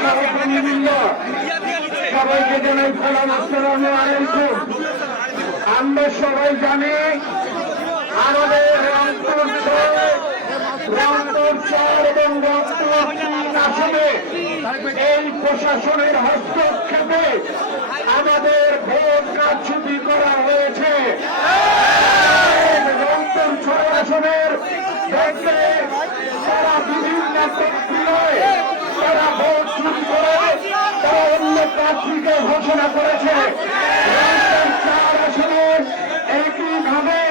সহকর্মীবৃন্দ, সবাইকে জানাই সালাম, আসসালামু আলাইকুম। আমরা সবাই জানি আমাদের রংপুর 4 এবং রংপুর 3 আসনে এই প্রশাসনের হস্তক্ষেপে আমাদের ভোট কারচুপি করা হয়েছে। রংপুর 6 আসনের ক্ষেত্রে তারা বিভিন্ন প্রক্রিয়ায় তারা ভোট চুরি করে তারা অন্য প্রার্থীকে ঘোষণা করেছে। রংপুর 4 আসনে একইভাবে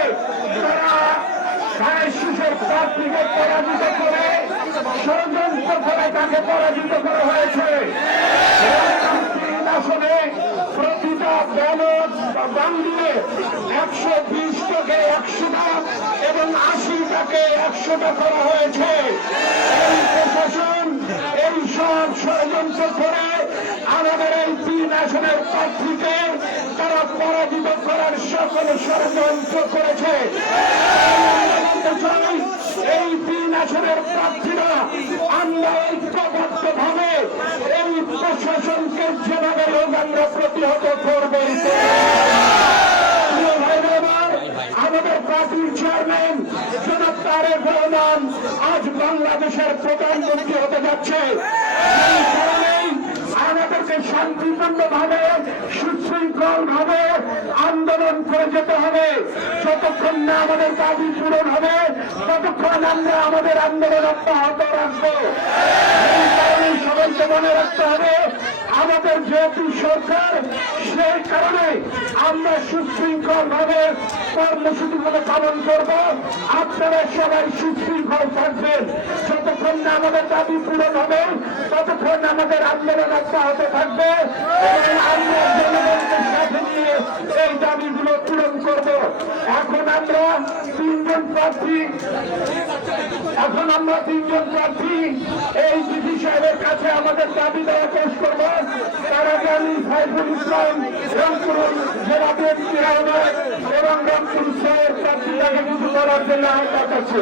তারা শিশুর প্রার্থীকে পরাজিত করে ষড়যন্ত্র করে তাকে পরাজিত করা হয়েছে। আসনে প্রতিটা ব্যালট বান্ডিলে 120 টাকে 100টা এবং 80টাকে 100টা করা হয়েছে। এই প্রশাসন এই সব ষড়যন্ত্র করে আমাদের এই 3 আসনের প্রার্থীকে তারা পরাজিত করার সকল ষড়যন্ত্র করেছে। এই 3 আসনের প্রার্থীরা আমরা ঐক্যবদ্ধ ভাবে এই প্রশাসনকে যেভাবে আমরা প্রতিহত করব। আমাদের পার্টির চেয়ারম্যান জনাব তারেক রহমান আজ বাংলাদেশের প্রধানমন্ত্রী হতে যাচ্ছে। এই কারণেই আমাদেরকে শান্তিপূর্ণ ভাবে সুশৃঙ্খল ভাবে আন্দোলন করে যেতে হবে। যতক্ষণ না আমাদের দাবি পূরণ হবে ততক্ষণ আমরা আমাদের আন্দোলন অব্যাহত রাখবো। এই কারণে সবাইকে মনে রাখতে হবে আমাদের যেহেতু সরকার, সেই কারণে আমরা সুশৃঙ্খল ভাবে কর্মসূচিগুলো পালন করব। আপনারা সবাই সুশৃঙ্খল থাকবেন। যতক্ষণ না আমাদের দাবি পূরণ হবে ততক্ষণ আমাদের আন্দোলন অব্যাহত থাকবে এবং আমরা জনগণকে সাথে নিয়ে এই দাবিগুলো পূরণ করব। এখন আমরা 3 জন প্রার্থী এই ডিসি সাহেবের কাছে আমাদের দাবি দেওয়া পেশ করবো। তার আগে আমি সাইফুল ইসলাম রংপুর জেলা বিএনপি এবং রংপুর শহর প্রার্থীটাকে কিছু করার জন্য আহ্বান করছি।